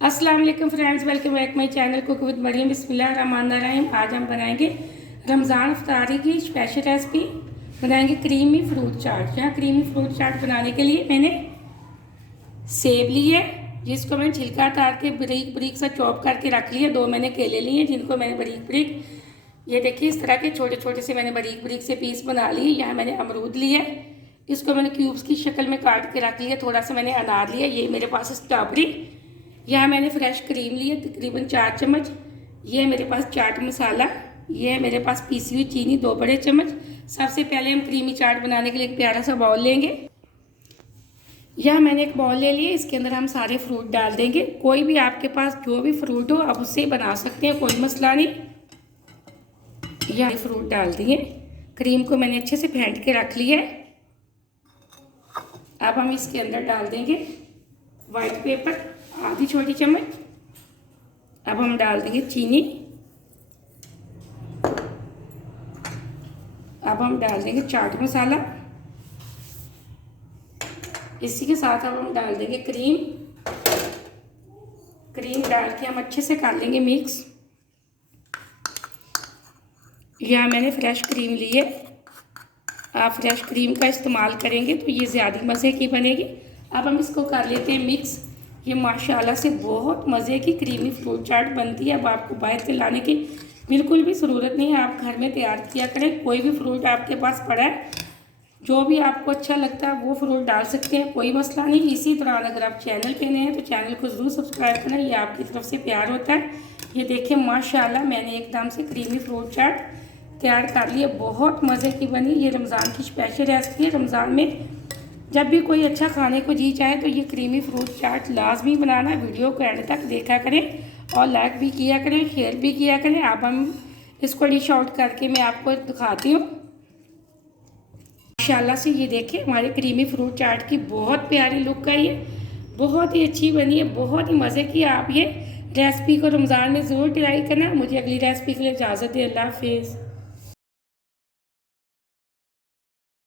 अस्सलाम वालेकुम friends, welcome back my channel cook with Mariam. बिस्मिल्लाहिर्रहमानिर्रहीम। आज हम बनाएंगे रमज़ान इफ्तारी की स्पेशल रेसिपी, बनाएंगे क्रीमी फ्रूट चाट। यहाँ क्रीमी फ्रूट चाट बनाने के लिए मैंने सेब ली है, जिसको मैंने छिलका उतार के बारीक बारीक सा चॉप करके रख लिया। 2 मैंने केले लिए जिनको मैंने बारीक बारीक, ये देखिए इस तरह के छोटे छोटे से मैंने बारीक बारीक से पीस बना लिए। यहाँ मैंने अमरूद लिया, इसको मैंने क्यूब्स की शक्ल में काट के रख लिया। थोड़ा सा मैंने अनार लिया, ये मेरे पास स्ट्रॉबेरी। यहाँ मैंने फ्रेश क्रीम ली है तकरीबन 4 चम्मच। ये मेरे पास चाट मसाला, ये है मेरे पास पीसी हुई चीनी 2 बड़े चम्मच। सबसे पहले हम क्रीमी चाट बनाने के लिए एक प्यारा सा बाउल लेंगे। यह मैंने एक बाउल ले लिया, इसके अंदर हम सारे फ्रूट डाल देंगे। कोई भी आपके पास जो भी फ्रूट हो आप उससे बना सकते हैं, कोई मसला नहीं। यह फ्रूट डाल दिए, क्रीम को मैंने अच्छे से फेंट के रख लिया है। अब हम इसके अंदर डाल देंगे वाइट पेपर आधी छोटी चम्मच। अब हम डाल देंगे चीनी। अब हम डाल देंगे चाट मसाला। इसी के साथ अब हम डाल देंगे क्रीम डाल के हम अच्छे से कर लेंगे मिक्स। यहाँ मैंने फ्रेश क्रीम ली है, आप फ्रेश क्रीम का इस्तेमाल करेंगे तो ये ज़्यादा मज़े की बनेगी। अब हम इसको कर लेते हैं मिक्स। ये माशाल्लाह से बहुत मज़े की क्रीमी फ्रूट चाट बनती है। अब आपको बाहर से लाने की बिल्कुल भी ज़रूरत नहीं है, आप घर में तैयार किया करें। कोई भी फ्रूट आपके पास पड़ा है, जो भी आपको अच्छा लगता है वो फ्रूट डाल सकते हैं, कोई मसला नहीं। इसी तरह अगर आप चैनल पे नए हैं तो चैनल को ज़रूर सब्सक्राइब करें, ये आपकी तरफ से प्यार होता है। ये देखें माशाल्लाह मैंने एकदम से क्रीमी फ्रूट चाट तैयार कर लिया, बहुत मज़े की बनी। ये रमज़ान की स्पेशल रेसिपी है। रमज़ान में जब भी कोई अच्छा खाने को जी चाहे तो ये क्रीमी फ्रूट चाट लाजमी बनाना। वीडियो को एंड तक देखा करें और लाइक भी किया करें, शेयर भी किया करें। अब हम इसको डिश आउट करके मैं आपको दिखाती हूँ। माशाल्लाह से ये देखें हमारे क्रीमी फ्रूट चाट की बहुत प्यारी लुक है, ये बहुत ही अच्छी बनी है, बहुत ही मज़े की। आप ये रेसिपी को रमज़ान में ज़रूर ट्राई करना। मुझे अगली रेसिपी के लिए इजाज़त दें। अल्लाह हाफिज़।